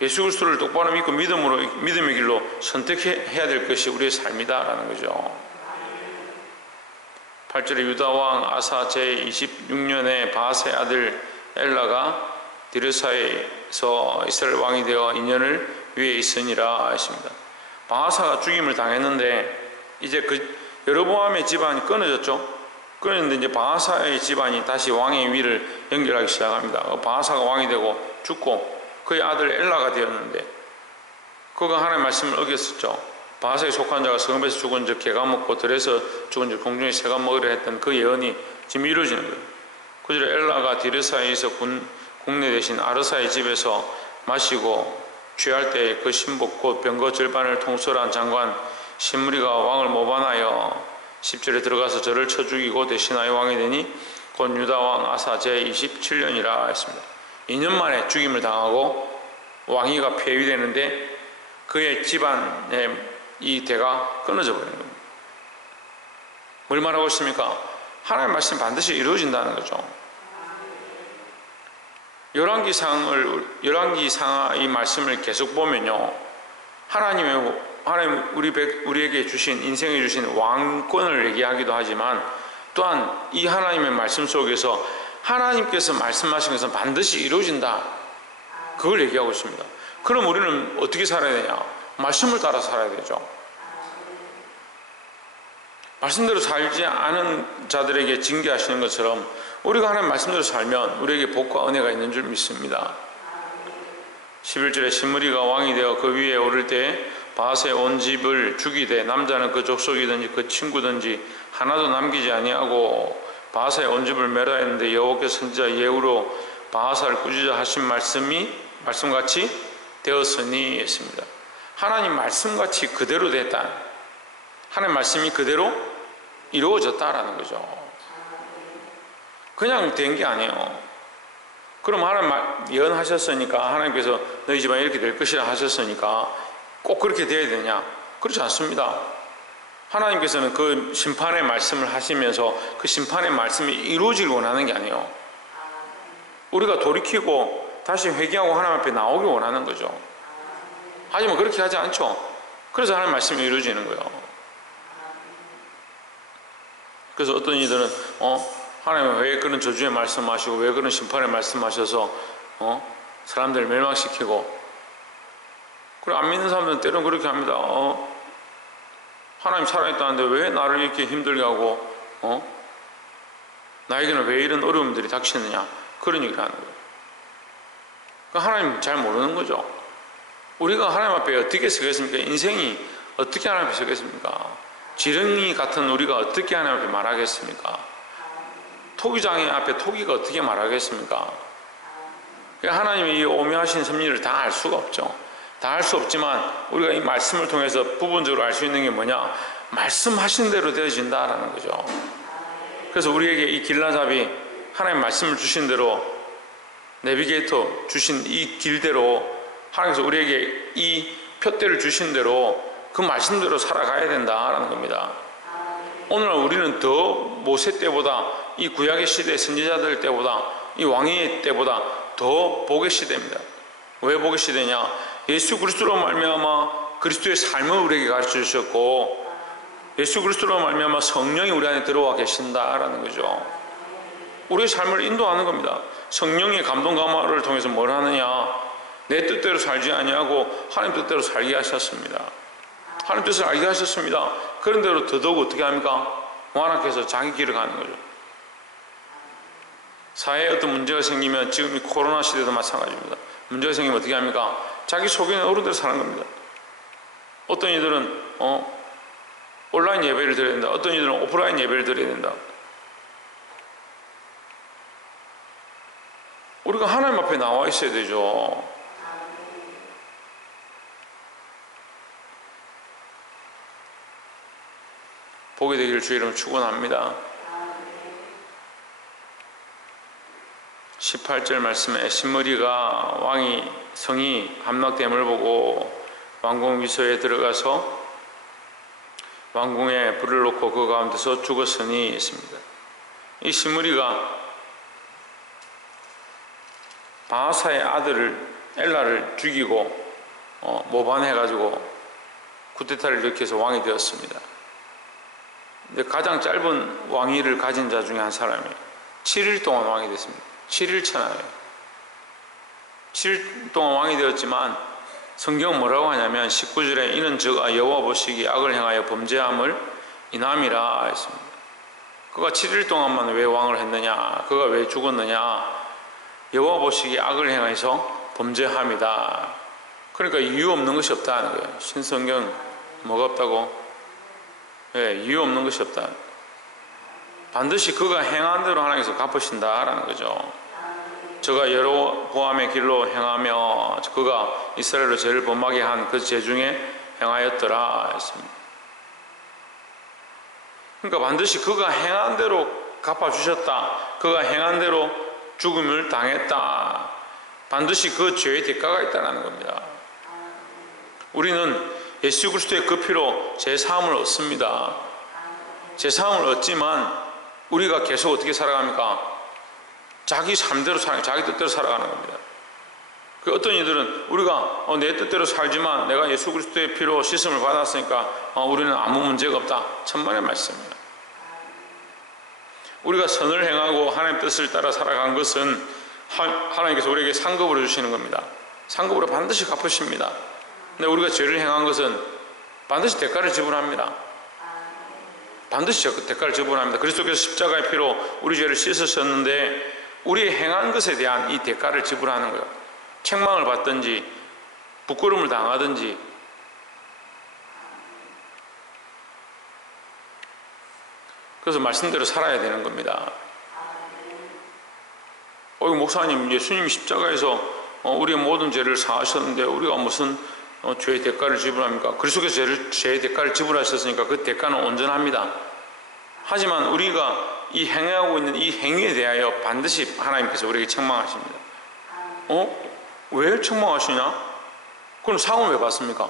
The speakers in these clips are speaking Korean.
예수 그리스도를 똑바로 믿고 믿음의 길로 선택해야 될 것이 우리의 삶이다라는 거죠. 8절에 유다왕 아사 제26년에 바하사의 아들 엘라가 디르사에서 이스라엘 왕이 되어 2년을 위에 있으니라 했습니다. 바하사가 죽임을 당했는데 이제 그 여로보암의 집안이 끊어졌죠. 끊었는데 이제 바하사의 집안이 다시 왕의 위를 연결하기 시작합니다. 바하사가 왕이 되고 죽고 그의 아들 엘라가 되었는데 그가 하나님의 말씀을 어겼었죠. 바하사에 속한 자가 성읍에서 죽은 즉 개가 먹고 들에서 죽은 즉 공중의 새가 먹으려 했던 그 예언이 지금 이루어지는 거예요. 그절에 엘라가 디르사에서 국내 대신 아르사의 집에서 마시고 취할 때 그 신복 곧 병거 절반을 통솔한 장관 신무리가 왕을 모반하여 10절에 들어가서 저를 쳐 죽이고 대신하여 왕이 되니 곧 유다왕 아사 제27년이라 했습니다. 2년 만에 죽임을 당하고 왕위가 폐위되는데 그의 집안의 이 대가 끊어져 버리는 겁니다. 뭘 말하고 있습니까? 하나님의 말씀이 반드시 이루어진다는 거죠. 열왕기상 이 말씀을 계속 보면요, 하나님 우리에게 주신 인생에 주신 왕권을 얘기하기도 하지만 또한 이 하나님의 말씀 속에서 하나님께서 말씀하신 것은 반드시 이루어진다, 그걸 얘기하고 있습니다. 그럼 우리는 어떻게 살아야 되냐? 말씀을 따라 살아야 되죠. 말씀대로 살지 않은 자들에게 징계하시는 것처럼 우리가 하나님 말씀대로 살면 우리에게 복과 은혜가 있는 줄 믿습니다. 11절에 신무리가 왕이 되어 그 위에 오를 때 바하사의 온 집을 죽이되 남자는 그 족속이든지 그 친구든지 하나도 남기지 아니하고 바하사의 온 집을 멸하였는데 여호와께서 선지자 예후로 바하사를 꾸짖어 하신 말씀같이 되었으니 했습니다. 하나님 말씀같이 그대로 됐다. 하나님 말씀이 그대로 이루어졌다라는 거죠. 그냥 된 게 아니에요. 그럼 하나님 예언하셨으니까, 하나님께서 너희 집안이 이렇게 될 것이라 하셨으니까 꼭 그렇게 돼야 되냐? 그렇지 않습니다. 하나님께서는 그 심판의 말씀을 하시면서 그 심판의 말씀이 이루어지길 원하는 게 아니에요. 우리가 돌이키고 다시 회개하고 하나님 앞에 나오길 원하는 거죠. 하지만 그렇게 하지 않죠. 그래서 하나님 말씀이 이루어지는 거예요. 그래서 어떤 이들은 하나님은 왜 그런 저주의 말씀하시고 왜 그런 심판의 말씀하셔서 사람들을 멸망시키고, 그리고 안 믿는 사람들은 때로는 그렇게 합니다. 하나님 살아있다는데 왜 나를 이렇게 힘들게 하고 나에게는 왜 이런 어려움들이 닥치느냐, 그런 얘기를 하는 거예요. 그러니까 하나님 잘 모르는 거죠. 우리가 하나님 앞에 어떻게 서겠습니까? 인생이 어떻게 하나님 앞에 서겠습니까? 지렁이 같은 우리가 어떻게 하나님 앞에 말하겠습니까? 토기장의 앞에 토기가 어떻게 말하겠습니까? 그러니까 하나님의 이 오묘하신 섭리를 다 알 수가 없죠. 다 알 수 없지만 우리가 이 말씀을 통해서 부분적으로 알 수 있는 게 뭐냐? 말씀하신 대로 되어진다라는 거죠. 그래서 우리에게 이 길라잡이 하나님 말씀을 주신 대로, 내비게이터 주신 이 길대로 하나님께서 우리에게 이 표대를 주신 대로 그 말씀대로 살아가야 된다라는 겁니다. 오늘날 우리는 더 모세 때보다, 이 구약의 시대 선지자들 때보다, 이 왕의 때보다 더 복의 시대입니다. 왜 복의 시대냐? 예수 그리스도로 말미암아 그리스도의 삶을 우리에게 가르쳐 주셨고, 예수 그리스도로 말미암아 성령이 우리 안에 들어와 계신다라는 거죠. 우리의 삶을 인도하는 겁니다. 성령의 감동 감화를 통해서 뭘 하느냐? 내 뜻대로 살지 아니하고 하나님 뜻대로 살게 하셨습니다. 하나님 뜻을 알게 하셨습니다. 그런 대로 더더욱 어떻게 합니까? 완악해서 자기 길을 가는 거죠. 사회에 어떤 문제가 생기면, 지금 이 코로나 시대도 마찬가지입니다. 문제가 생기면 어떻게 합니까? 자기 속에는 어른대로 사는 겁니다. 어떤 이들은 온라인 예배를 드려야 된다. 어떤 이들은 오프라인 예배를 드려야 된다. 우리가 하나님 앞에 나와 있어야 되죠. 복이 되기를 주의 이름으로 축원합니다. 18절 말씀에 신무리가 성이 함락됨을 보고 왕궁 위소에 들어가서 왕궁에 불을 놓고 그 가운데서 죽었으니 있습니다. 이 신무리가 바하사의 아들을 엘라를 죽이고 모반해가지고 쿠데타를 일으켜서 왕이 되었습니다. 근데 가장 짧은 왕위를 가진 자 중에 한 사람이에요. 7일 동안 왕이 됐습니다. 7일 천하예요. 7일 동안 왕이 되었지만 성경은 뭐라고 하냐면 19절에 이는 저가 여호와 보시기 악을 행하여 범죄함을 인함이라 했습니다. 그가 7일 동안만 왜 왕을 했느냐, 그가 왜 죽었느냐, 여호와 보시기 악을 행해서 범죄함이다. 그러니까 이유 없는 것이 없다는 거예요. 신성경 뭐가 없다고? 예, 이유 없는 것이 없다. 반드시 그가 행한 대로 하나님께서 갚으신다라는 거죠. 저가 여로보암의 길로 행하며 그가 이스라엘로 죄를 범하게 한 그 죄 중에 행하였더라 했습니다. 그러니까 반드시 그가 행한 대로 갚아주셨다. 그가 행한 대로 죽음을 당했다. 반드시 그 죄의 대가가 있다는 겁니다. 우리는 예수 그리스도의 그 피로 제사함을 얻습니다. 제사함을 얻지만 우리가 계속 어떻게 살아갑니까? 자기 삶대로 살아가는, 자기 뜻대로 살아가는 겁니다. 어떤 이들은 우리가 내 뜻대로 살지만 내가 예수 그리스도의 피로 씻음을 받았으니까 우리는 아무 문제가 없다. 천만의 말씀입니다. 우리가 선을 행하고 하나님의 뜻을 따라 살아간 것은 하나님께서 우리에게 상급으로 주시는 겁니다. 상급으로 반드시 갚으십니다. 근데 우리가 죄를 행한 것은 반드시 대가를 지불합니다. 반드시 대가를 지불합니다. 그리스도께서 십자가의 피로 우리 죄를 씻으셨는데 우리의 행한 것에 대한 이 대가를 지불하는 거예요. 책망을 받든지 부끄러움을 당하든지. 그래서 말씀대로 살아야 되는 겁니다. 목사님, 예수님이 십자가에서 우리의 모든 죄를 사하셨는데 우리가 무슨 죄의 대가를 지불합니까? 그리스도께서 죄의 대가를 지불하셨으니까 그 대가는 온전합니다. 하지만 우리가 이 행하고 있는 이 행위에 대하여 반드시 하나님께서 우리에게 책망하십니다. 왜 책망하시냐? 그럼 상을 왜 받습니까?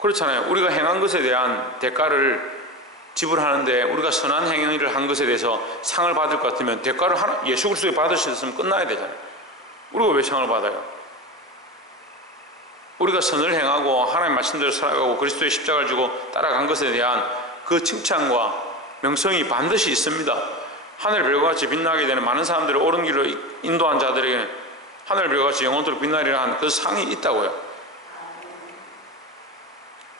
그렇잖아요. 우리가 행한 것에 대한 대가를 지불하는데 우리가 선한 행위를 한 것에 대해서 상을 받을 것 같으면 대가를 예수 그리스도에 받으셨으면 끝나야 되잖아요. 우리가 왜 상을 받아요? 우리가 선을 행하고 하나님 말씀대로 살아가고 그리스도의 십자가를 지고 따라간 것에 대한 그 칭찬과 명성이 반드시 있습니다. 하늘 별과 같이 빛나게 되는 많은 사람들을 옳은 길로 인도한 자들에게 하늘 별과 같이 영원토록 빛나리라 하는 그 상이 있다고요.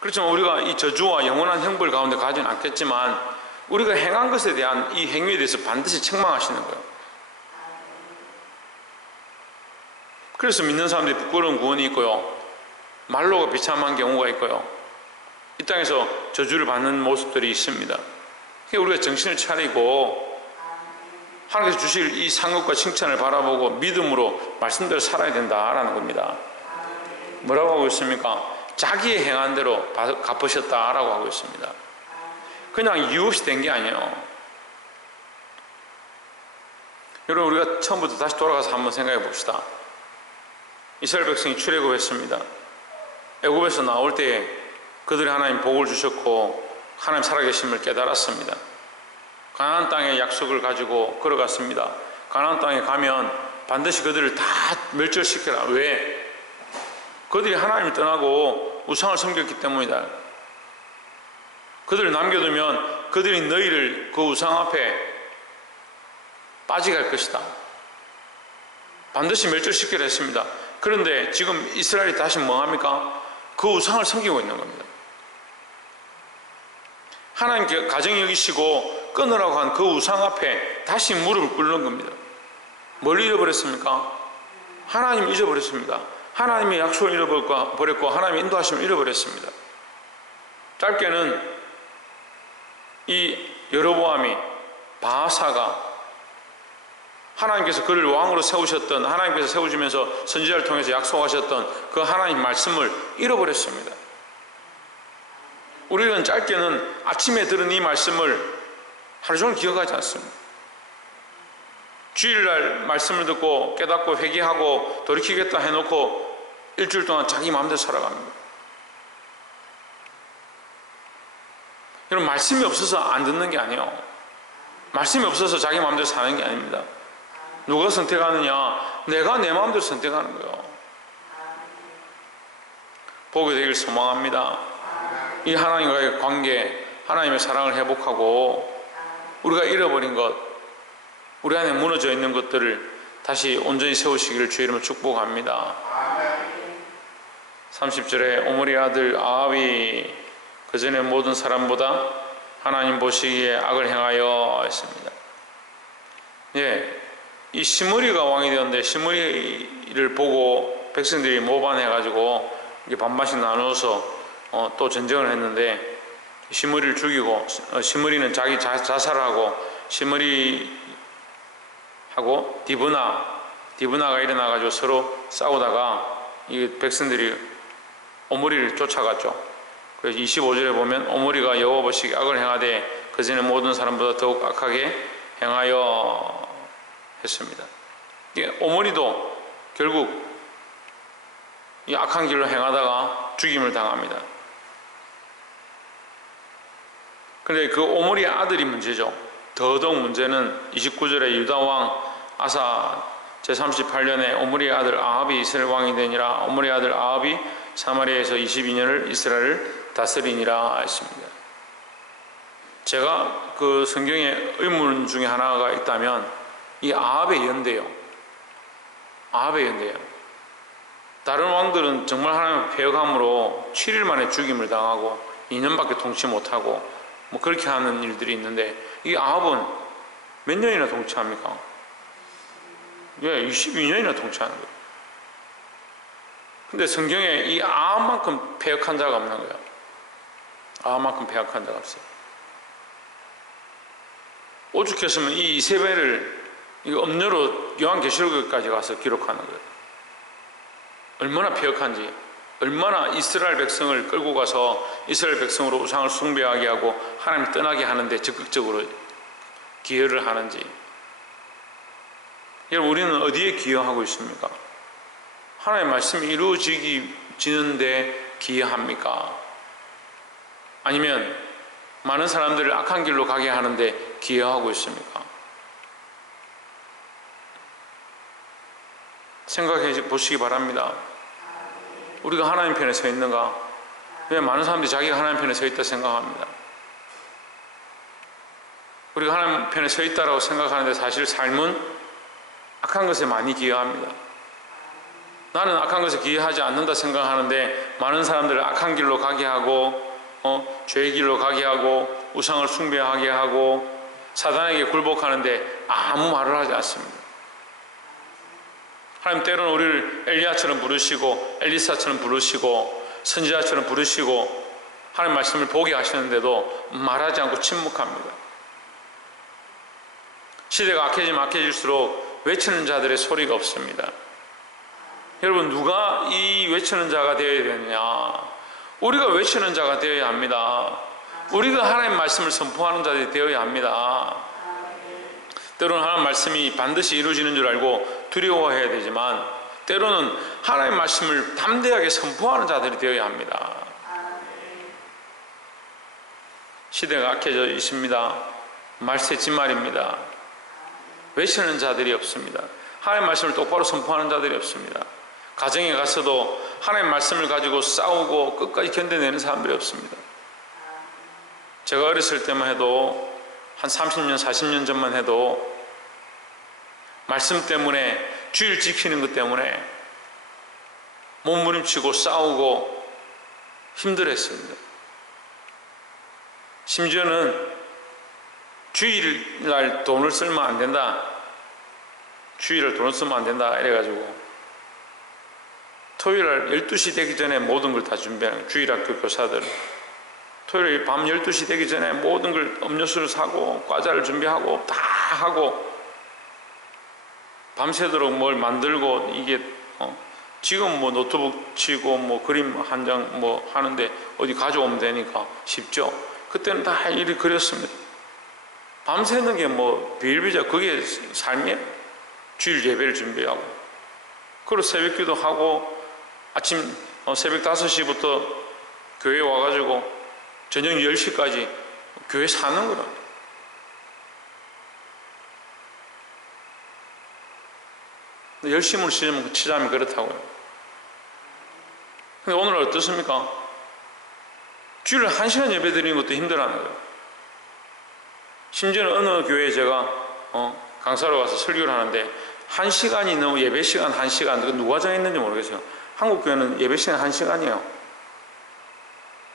그렇지만 우리가 이 저주와 영원한 형벌 가운데 가지는 않겠지만 우리가 행한 것에 대한 이 행위에 대해서 반드시 책망하시는 거예요. 그래서 믿는 사람들이 부끄러운 구원이 있고요, 말로가 비참한 경우가 있고요, 이 땅에서 저주를 받는 모습들이 있습니다. 그러니까 우리가 정신을 차리고 하나님께서 주실 이 상급과 칭찬을 바라보고 믿음으로 말씀대로 살아야 된다라는 겁니다. 뭐라고 하고 있습니까? 자기의 행한 대로 갚으셨다라고 하고 있습니다. 그냥 이유 없이 된 게 아니에요. 여러분, 우리가 처음부터 다시 돌아가서 한번 생각해 봅시다. 이스라엘 백성이 출애굽했습니다. 애굽에서 나올 때에 그들이 하나님 복을 주셨고 하나님 살아계심을 깨달았습니다. 가나안 땅의 약속을 가지고 걸어갔습니다. 가나안 땅에 가면 반드시 그들을 다 멸절시켜라. 왜? 그들이 하나님을 떠나고 우상을 섬겼기 때문이다. 그들을 남겨두면 그들이 너희를 그 우상 앞에 빠지게 할 것이다. 반드시 멸절시키려 했습니다. 그런데 지금 이스라엘이 다시 뭐합니까? 그 우상을 섬기고 있는 겁니다. 하나님께 가정히 여기시고 끊으라고 한 그 우상 앞에 다시 무릎을 꿇는 겁니다. 뭘 잃어버렸습니까? 하나님을 잊어버렸습니다. 하나님의 약속을 잃어버렸고 하나님의 인도하심을 잃어버렸습니다. 짧게는 이 여로보암이, 바아사가 하나님께서 그를 왕으로 세우셨던, 하나님께서 세우시면서 선지자를 통해서 약속하셨던 그 하나님 말씀을 잃어버렸습니다. 우리는 짧게는 아침에 들은 이 말씀을 하루 종일 기억하지 않습니다. 주일날 말씀을 듣고 깨닫고 회개하고 돌이키겠다 해놓고 일주일 동안 자기 마음대로 살아갑니다. 여러분, 말씀이 없어서 안 듣는 게 아니에요. 말씀이 없어서 자기 마음대로 사는 게 아닙니다. 누가 선택하느냐? 내가 내 마음대로 선택하는 거예요. 보게 되길 소망합니다. 이 하나님과의 관계, 하나님의 사랑을 회복하고 우리가 잃어버린 것, 우리 안에 무너져 있는 것들을 다시 온전히 세우시기를 주의 이름으로 축복합니다. 30절에 오므리 아들 아합이 그전에 모든 사람보다 하나님 보시기에 악을 행하여 했습니다. 예, 이 시므리가 왕이 되었는데 시므리를 보고 백성들이 모반해가지고 이게 반반씩 나누어서 또 전쟁을 했는데 시므리를 죽이고 시므리는 자기 자살을 하고 시므리하고 디브나가 일어나가지고 서로 싸우다가 이 백성들이 오므리를 쫓아갔죠. 그래서 25절에 보면 오므리가 여호와 보시기에 악을 행하되 그전에 모든 사람보다 더욱 악하게 행하여 했습니다. 오므리도 결국 이 악한 길로 행하다가 죽임을 당합니다. 그런데 그 오므리의 아들이 문제죠. 더더욱 문제는 29절에 유다왕 아사 제38년에 오므리의 아들 아합이 이스라엘 왕이 되니라. 오므리의 아들 아합이 사마리아에서 22년을 이스라엘을 다스리니라 했습니다. 제가 그 성경의 의문 중에 하나가 있다면 이 아합의 연대요. 아합의 연대요. 다른 왕들은 정말 하나님의 폐역함으로 7일 만에 죽임을 당하고 2년밖에 통치 못하고 뭐 그렇게 하는 일들이 있는데 이 아합은 몇 년이나 통치합니까? 예, 22년이나 통치하는 거예요. 근데 성경에 이 아합만큼 폐역한 자가 없는 거예요. 아합만큼 폐역한 자가 없어요. 오죽했으면 이 이세벨을 엄료로 요한계시록까지 가서 기록하는 거예요. 얼마나 폐역한지, 얼마나 이스라엘 백성을 끌고 가서 이스라엘 백성으로 우상을 숭배하게 하고 하나님 떠나게 하는데 적극적으로 기여를 하는지. 여러분, 우리는 어디에 기여하고 있습니까? 하나님의 말씀이 이루어지는데 기여합니까? 아니면 많은 사람들을 악한 길로 가게 하는데 기여하고 있습니까? 생각해 보시기 바랍니다. 우리가 하나님 편에 서 있는가? 왜 많은 사람들이 자기가 하나님 편에 서 있다 생각합니다. 우리가 하나님 편에 서 있다라고 생각하는데 사실 삶은 악한 것에 많이 기여합니다. 나는 악한 것에 기여하지 않는다 생각하는데 많은 사람들을 악한 길로 가게 하고 죄의 길로 가게 하고 우상을 숭배하게 하고 사단에게 굴복하는데 아무 말을 하지 않습니다. 하나님 때로는 우리를 엘리야처럼 부르시고 엘리사처럼 부르시고 선지자처럼 부르시고 하나님 말씀을 보게 하시는데도 말하지 않고 침묵합니다. 시대가 악해지면 악해질수록 외치는 자들의 소리가 없습니다. 여러분, 누가 이 외치는 자가 되어야 되느냐? 우리가 외치는 자가 되어야 합니다. 우리가 하나님 말씀을 선포하는 자들이 되어야 합니다. 때로는 하나님 말씀이 반드시 이루어지는 줄 알고 두려워해야 되지만 때로는 하나님 말씀을 담대하게 선포하는 자들이 되어야 합니다. 시대가 악해져 있습니다. 말세지말입니다. 외치는 자들이 없습니다. 하나님 말씀을 똑바로 선포하는 자들이 없습니다. 가정에 가서도 하나님 말씀을 가지고 싸우고 끝까지 견뎌내는 사람들이 없습니다. 제가 어렸을 때만 해도 한 30년, 40년 전만 해도 말씀 때문에 주일 지키는 것 때문에 몸부림치고 싸우고 힘들었습니다. 심지어는 주일날 돈을 쓰면 안 된다. 주일날 돈을 쓰면 안 된다. 이래가지고 토요일날 12시 되기 전에 모든 걸 다 준비하는 주일학교 교사들은 토요일 밤 12시 되기 전에 모든 걸 음료수를 사고 과자를 준비하고 다 하고 밤새도록 뭘 만들고 이게 지금 뭐 노트북 치고 뭐 그림 한 장 뭐 하는데 어디 가져오면 되니까 쉽죠. 그때는 다 일이 그렸습니다. 밤새는 게 뭐 비일비재 그게 삶이에요. 주일 예배를 준비하고 그리고 새벽기도 하고 아침 새벽 5시부터 교회 와가지고 저녁 10시까지 교회 사는 거라. 열심으로 치자면 그렇다고요. 근데 오늘 어떻습니까? 주일에 1시간 예배 드리는 것도 힘들어하는 거예요. 심지어는 어느 교회에 제가 강사로 가서 설교를 하는데 1시간이 너무 예배 시간 1시간 누가 정했는지 모르겠어요. 한국 교회는 예배 시간 1시간이에요.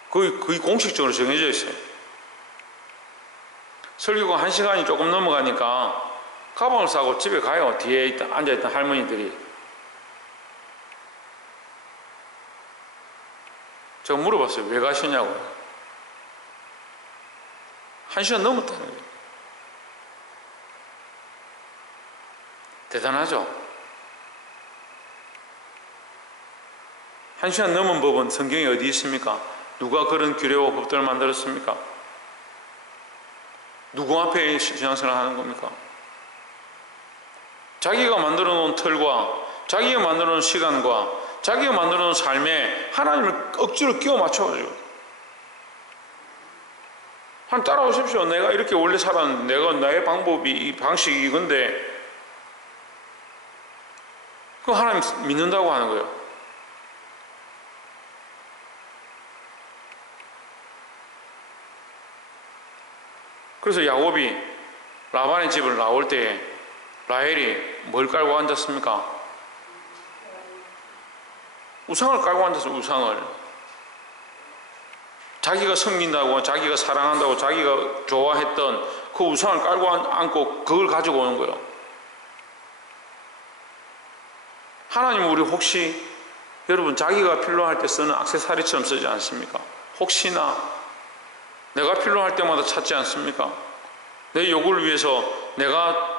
거의 공식적으로 정해져 있어요. 설교가 1시간이 조금 넘어가니까 가방을 싸고 집에 가요. 뒤에 앉아있던 할머니들이. 제가 물어봤어요. 왜 가시냐고요. 1시간 넘었다는 거예요. 대단하죠? 1시간 넘은 법은 성경에 어디 있습니까? 누가 그런 규례와 법들을 만들었습니까? 누구 앞에 신앙생활을 하는 겁니까? 자기가 만들어 놓은 틀과 자기가 만들어 놓은 시간과 자기가 만들어 놓은 삶에 하나님을 억지로 끼워 맞춰가지고 한 따라오십시오. 내가 이렇게 원래 살았는데 내가 나의 방법이 이 방식이 이건데 그 하나님 믿는다고 하는 거예요. 그래서 야곱이 라반의 집을 나올 때에 라헬이 뭘 깔고 앉았습니까? 우상을 깔고 앉았어요. 우상을. 자기가 섬긴다고 자기가 사랑한다고 자기가 좋아했던 그 우상을 깔고 앉고 그걸 가지고 오는 거예요. 하나님 우리 혹시 여러분 자기가 필요할 때 쓰는 액세서리처럼 쓰지 않습니까? 혹시나 내가 필요할 때마다 찾지 않습니까? 내 요구를 위해서 내가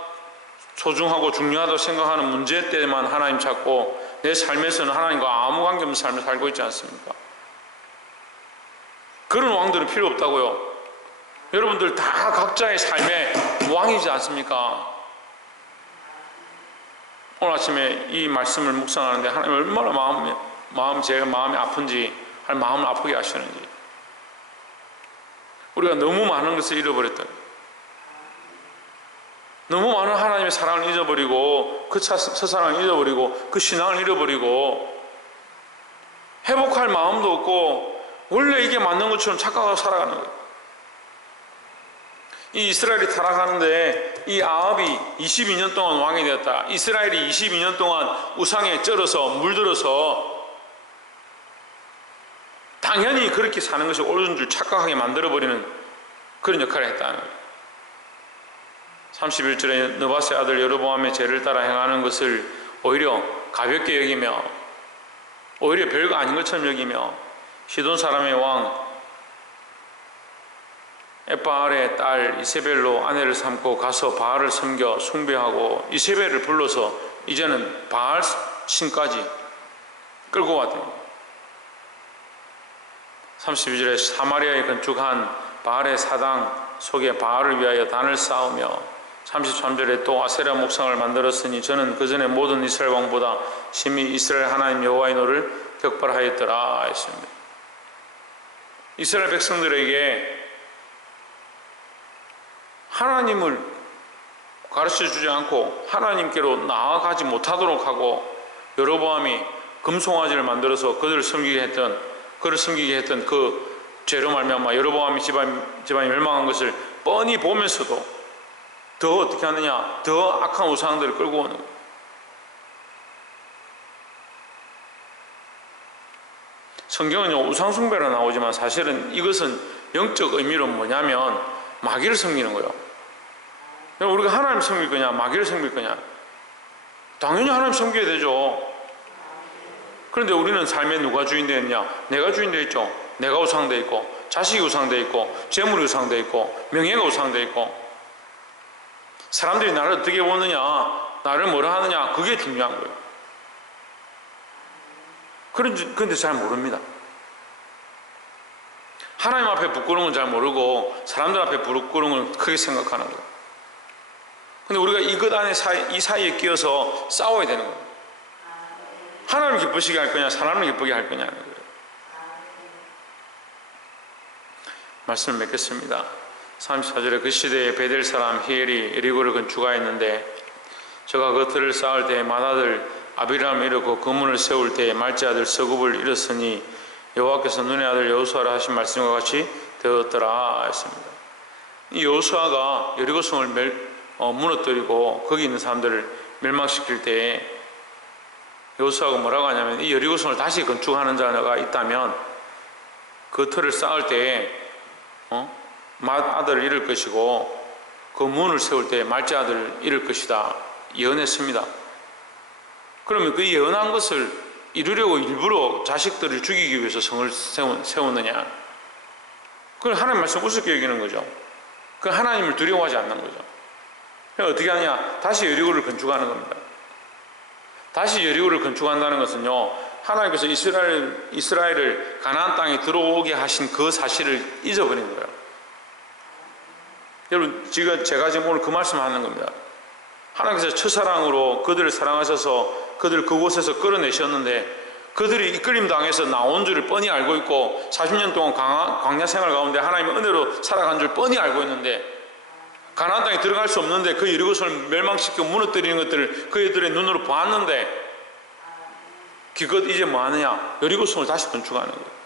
소중하고 중요하다고 생각하는 문제 때만 하나님 찾고 내 삶에서는 하나님과 아무 관계없는 삶을 살고 있지 않습니까? 그런 왕들은 필요 없다고요. 여러분들 다 각자의 삶의 왕이지 않습니까? 오늘 아침에 이 말씀을 묵상하는데 하나님 얼마나 제 마음이 아픈지 마음을 아프게 하시는지 우리가 너무 많은 것을 잃어버렸다. 너무 많은 하나님의 사랑을 잊어버리고 그 첫사랑을 잊어버리고 그 신앙을 잃어버리고 회복할 마음도 없고 원래 이게 맞는 것처럼 착각하고 살아가는 거예요. 이 이스라엘이 타락하는데 이 아합이 22년 동안 왕이 되었다. 이스라엘이 22년 동안 우상에 쩔어서 물들어서 당연히 그렇게 사는 것이 옳은 줄 착각하게 만들어버리는 그런 역할을 했다는 거예요. 31절에 느바스의 아들 여로보암의 죄를 따라 행하는 것을 오히려 가볍게 여기며 오히려 별거 아닌 것처럼 여기며 시돈 사람의 왕 에바알의 딸 이세벨로 아내를 삼고 가서 바알을 섬겨 숭배하고 이세벨을 불러서 이제는 바알 신까지 끌고 왔더니 32절에 사마리아에 건축한 바알의 사당 속에 바알을 위하여 단을 쌓으며 33절에 또 아세라 목상을 만들었으니 저는 그 전에 모든 이스라엘 왕보다 심히 이스라엘 하나님 여호와의 노를 격발하였더라 했습니다. 이스라엘 백성들에게 하나님을 가르쳐주지 않고 하나님께로 나아가지 못하도록 하고 여로보암이 금송아지를 만들어서 그들을 섬기게 했던 그 죄로 말미암아 여로보암이 집안이 멸망한 것을 뻔히 보면서도 더 어떻게 하느냐? 더 악한 우상들을 끌고 오는 거예요. 성경은요 우상숭배로 나오지만 사실은 이것은 영적 의미로 뭐냐면 마귀를 섬기는 거예요. 우리가 하나님 섬길 거냐 마귀를 섬길 거냐? 당연히 하나님 섬겨야 되죠. 그런데 우리는 삶에 누가 주인 되었냐? 내가 주인 되어 있죠. 내가 우상되어 있고 자식이 우상되어 있고 재물이 우상되어 있고 명예가 우상되어 있고 사람들이 나를 어떻게 보느냐 나를 뭐라 하느냐 그게 중요한 거예요. 그런데 잘 모릅니다. 하나님 앞에 부끄러운 건 잘 모르고 사람들 앞에 부끄러운 건 크게 생각하는 거예요. 근데 우리가 이것 안에 이 사이에 끼어서 싸워야 되는 거예요. 하나님을 기쁘시게 할 거냐 사람을 기쁘게 할 거냐는 거예요. 말씀을 맺겠습니다. 34절에 그 시대에 베델 사람 히엘이 에리고를 건축하였는데 저가 그 틀을 쌓을 때에 맏아들 아비람을 잃었고 그 문을 세울 때에 말째 아들 서굽을 잃었으니 여호와께서 눈의 아들 여호수아라 하신 말씀과 같이 되었더라 했습니다. 이 여호수아가 여리고성을 무너뜨리고 거기 있는 사람들을 멸망시킬 때에 여호수아가 뭐라고 하냐면, 이 여리고성을 다시 건축하는 자가 있다면 그 틀을 쌓을 때에 맏아들을 잃을 것이고 그 문을 세울 때에 말째 아들을 잃을 것이다 예언했습니다. 그러면 그 예언한 것을 이루려고 일부러 자식들을 죽이기 위해서 성을 세웠느냐? 그걸 하나님 말씀 우습게 여기는 거죠. 그 하나님을 두려워하지 않는 거죠. 그래서 어떻게 하냐? 다시 여리고를 건축하는 겁니다. 다시 여리고를 건축한다는 것은요, 하나님께서 이스라엘을 가나안 땅에 들어오게 하신 그 사실을 잊어버린 거예요. 여러분, 제가 지금 오늘 그 말씀하는 겁니다. 하나님께서 첫사랑으로 그들을 사랑하셔서 그들을 그곳에서 끌어내셨는데, 그들이 이끌림 당해서 나온 줄을 뻔히 알고 있고 40년 동안 광야 생활 가운데 하나님의 은혜로 살아간 줄 뻔히 알고 있는데, 가나안 땅에 들어갈 수 없는데 그 여리고성을 멸망시켜 무너뜨리는 것들을 그들의 눈으로 보았는데, 그것 이제 뭐 하느냐? 여리고성을 다시 건축하는 거예요.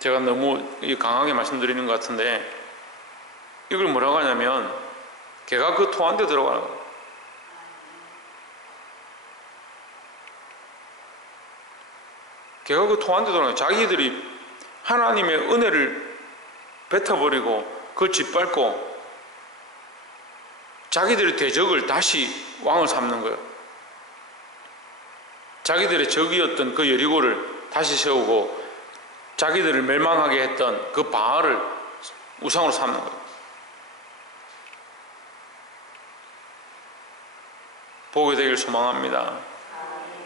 제가 너무 강하게 말씀드리는 것 같은데, 이걸 뭐라고 하냐면 걔가 그 토한 데 들어가는 거예요. 걔가 그 토한 데 들어가는 거예요. 자기들이 하나님의 은혜를 뱉어버리고 그걸 짓밟고 자기들의 대적을 다시 왕을 삼는 거예요. 자기들의 적이었던 그 여리고를 다시 세우고 자기들을 멸망하게 했던 그 바알을 우상으로 삼는 거예요. 보게 되길 소망합니다.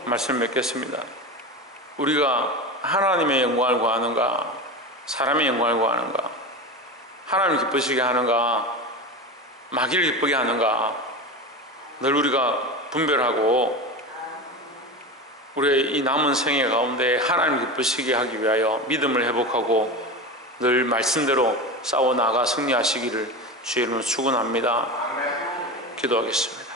말씀 맺겠습니다. 우리가 하나님의 영광을 구하는가, 사람의 영광을 구하는가, 하나님을 기쁘시게 하는가, 마귀를 기쁘게 하는가, 늘 우리가 분별하고 우리의 이 남은 생애 가운데 하나님을 기쁘시게 하기 위하여 믿음을 회복하고 늘 말씀대로 싸워나가 승리하시기를 주의 이름으로 축원합니다. 기도하겠습니다.